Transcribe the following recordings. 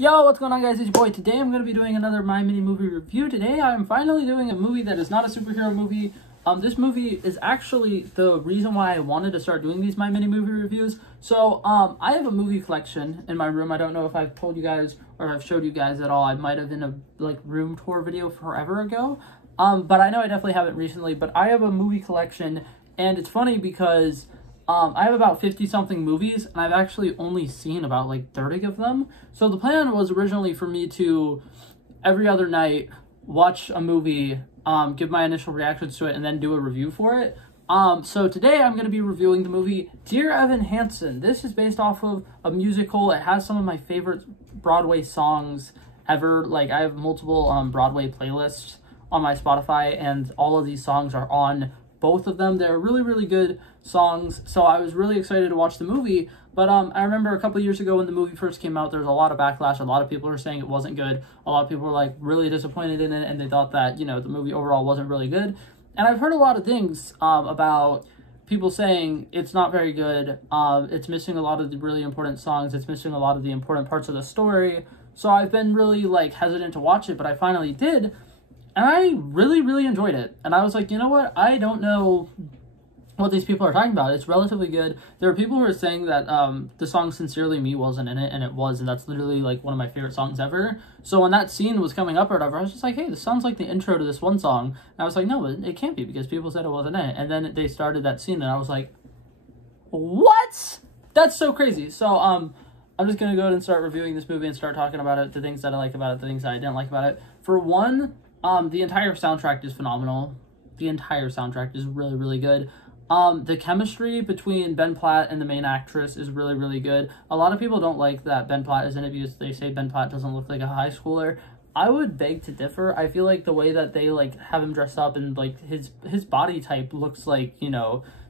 Yo, what's going on, guys? It's your boy. Today I'm going to be doing another My Mini Movie review. Today I'm finally doing a movie that is not a superhero movie. This movie is actually the reason why I wanted to start doing these My Mini Movie reviews. So, I have a movie collection in my room. I don't know if I've told you guys or I've showed you guys at all. I might have in a, room tour video forever ago. But I know I definitely haven't recently. But I have a movie collection, and it's funny because I have about 50-something movies, and I've actually only seen about, 30 of them. So the plan was originally for me to, every other night, watch a movie, give my initial reactions to it, and then do a review for it. So today I'm going to be reviewing the movie Dear Evan Hansen. This is based off of a musical. It has some of my favorite Broadway songs ever. I have multiple Broadway playlists on my Spotify, and all of these songs are on both of them. They're really, really good songs, so I was really excited to watch the movie. But I remember a couple years ago when the movie first came out, there was a lot of backlash. A lot of people were saying it wasn't good. A lot of people were really disappointed in it, and they thought that, the movie overall wasn't really good. And I've heard a lot of things about people saying it's not very good. It's missing a lot of the really important songs. It's missing a lot of the important parts of the story. So I've been really hesitant to watch it, but I finally did. And I really, really enjoyed it. And I was like, you know what? I don't know what these people are talking about. It's relatively good. There are people who are saying that the song Sincerely Me wasn't in it, and it was, and that's literally one of my favorite songs ever. So when that scene was coming up or whatever, I was just like, hey, this sounds like the intro to this one song. And I was like, no, it can't be, because people said it wasn't in it. And then they started that scene, and I was like, what? That's so crazy. So I'm just going to go ahead and start reviewing this movie and start talking about it, the things that I like about it, the things that I didn't like about it. For one, the entire soundtrack is phenomenal. The entire soundtrack is really, really good. The chemistry between Ben Platt and the main actress is really, really good. A lot of people don't like that Ben Platt is in it because they say Ben Platt doesn't look like a high schooler. I would beg to differ. I feel like the way that they have him dressed up and his body type looks like,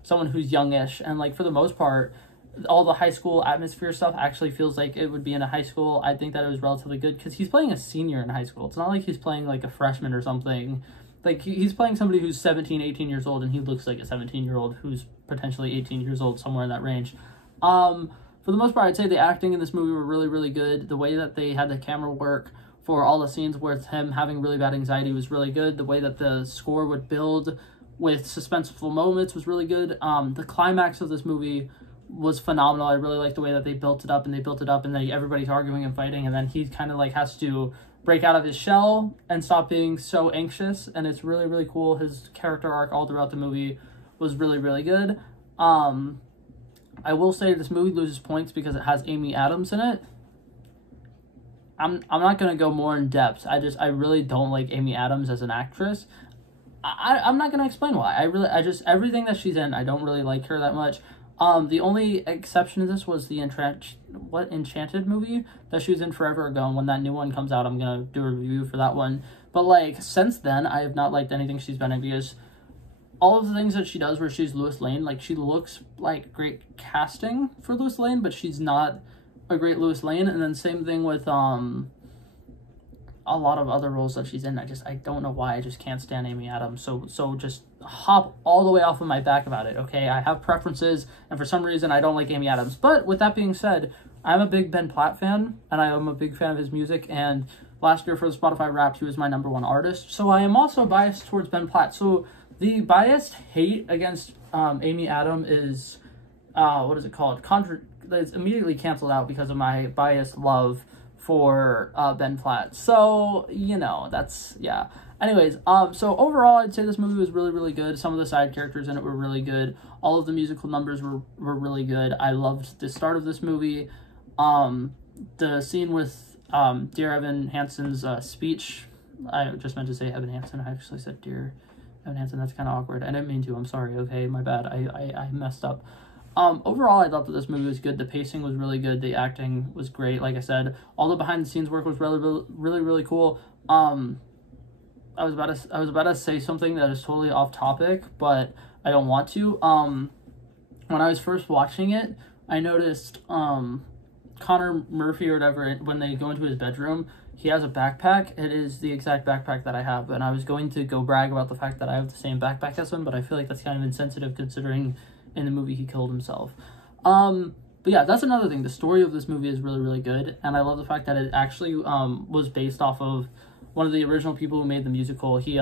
someone who's youngish, and for the most part, all the high school atmosphere stuff actually feels like it would be in a high school. I think that it was relatively good because he's playing a senior in high school. It's not like he's playing a freshman or something. He's playing somebody who's 17, 18 years old, and he looks like a 17-year-old who's potentially 18 years old, somewhere in that range. For the most part, I'd say the acting in this movie were really, really good. The way that they had the camera work for all the scenes with him having really bad anxiety was really good. The way that the score would build with suspenseful moments was really good. The climax of this movie was phenomenal. I really like the way that they built it up, and then everybody's arguing and fighting, and then he kind of has to break out of his shell and stop being so anxious, and it's really, really cool. His character arc all throughout the movie was really, really good. I will say this movie loses points because it has Amy Adams in it. I'm not going to go more in depth. I really don't like Amy Adams as an actress. I'm not going to explain why. Everything that she's in, I don't really like her that much. The only exception to this was the Enchanted movie that she was in forever ago, and when that new one comes out, I'm gonna do a review for that one. But since then, I have not liked anything she's been in, because all of the things that she does where she's Lois Lane, she looks like great casting for Lois Lane, but she's not a great Lois Lane. And then same thing with a lot of other roles that she's in. I don't know why. I just can't stand Amy Adams. So just hop all the way off of my back about it, okay? I have preferences, and for some reason, I don't like Amy Adams. But with that being said, I'm a big Ben Platt fan, and I am a big fan of his music, and last year for the Spotify Wrapped, he was my _1 artist. So I am also biased towards Ben Platt. So the biased hate against Amy Adams is, what is it called? It's immediately canceled out because of my biased love for Ben Platt. So, that's, yeah. Anyways, so overall, I'd say this movie was really, really good. Some of the side characters in it were really good. All of the musical numbers were really good. I loved the start of this movie. The scene with Dear Evan Hansen's speech. I just meant to say Evan Hansen. I actually said Dear Evan Hansen. That's kind of awkward. I didn't mean to. I'm sorry. Okay, my bad. I messed up. Overall, I thought that this movie was good. The pacing was really good. The acting was great. Like I said, all the behind-the-scenes work was really, really cool. I was about to say something that is totally off topic, but I don't want to. When I was first watching it, I noticed Connor Murphy or whatever, when they go into his bedroom, he has a backpack. It is the exact backpack that I have, and I was going to go brag about the fact that I have the same backpack as him, but I feel like that's kind of insensitive considering in the movie he killed himself. But yeah, that's another thing. The story of this movie is really, really good, and I love the fact that it actually was based off of one of the original people who made the musical. He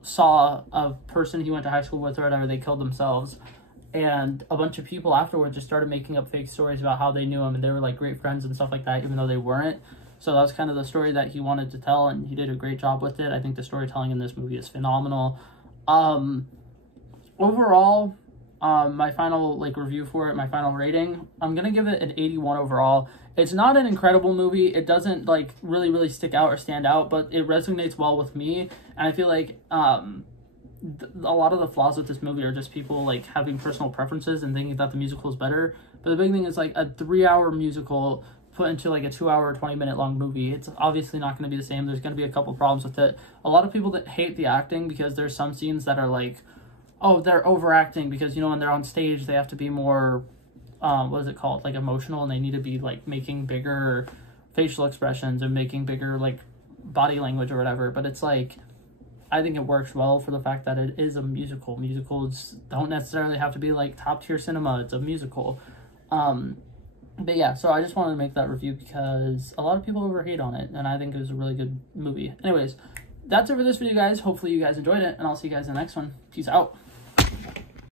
saw a person he went to high school with or whatever, they killed themselves, and a bunch of people afterwards just started making up fake stories about how they knew him, and they were like great friends and stuff like that, even though they weren't. So that was kind of the story that he wanted to tell, and he did a great job with it. I think the storytelling in this movie is phenomenal. Overall, my final review for it, my final rating, I'm gonna give it an 81 overall. It's not an incredible movie. It doesn't really stick out or stand out, but it resonates well with me. And I feel like a lot of the flaws with this movie are just people having personal preferences and thinking that the musical is better. But the big thing is a 3-hour musical put into a 2-hour, 20-minute long movie. It's obviously not going to be the same. There's going to be a couple problems with it. A lot of people that hate the acting because there's some scenes that are oh, they're overacting because, when they're on stage, they have to be more, what is it called? Emotional, and they need to be, making bigger facial expressions and making bigger, body language or whatever. But it's, I think it works well for the fact that it is a musical. Musicals don't necessarily have to be, top-tier cinema. It's a musical. But yeah, so I just wanted to make that review because a lot of people overhate on it, and I think it was a really good movie. Anyways, that's it for this video, guys. Hopefully you guys enjoyed it, and I'll see you guys in the next one. Peace out.